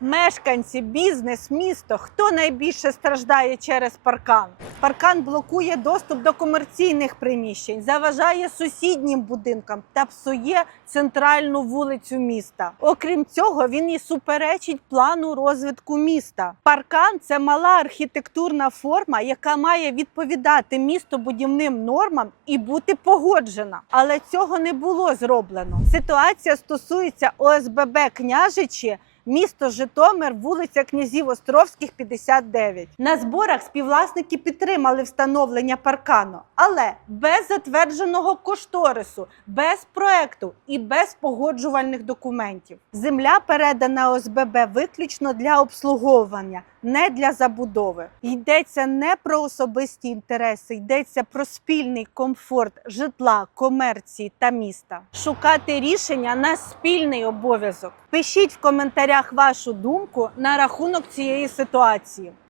Мешканці, бізнес, місто. Хто найбільше страждає через паркан? Паркан блокує доступ до комерційних приміщень, заважає сусіднім будинкам та псує центральну вулицю міста. Окрім цього, він і суперечить плану розвитку міста. Паркан це мала архітектурна форма, яка має відповідати містобудівним нормам і бути погоджена. Але цього не було зроблено. Ситуація стосується ОСББ княжичі. Місто Житомир, вулиця князів Островських, 59. На зборах співвласники підтримали встановлення паркану, але без затвердженого кошторису, без проекту і без погоджувальних документів. Земля передана ОСББ виключно для обслуговування, не для забудови. Йдеться не про особисті інтереси, йдеться про спільний комфорт житла, комерції та міста. Шукати рішення на спільний обов'язок. Пишіть в коментарях вашу думку на рахунок цієї ситуації.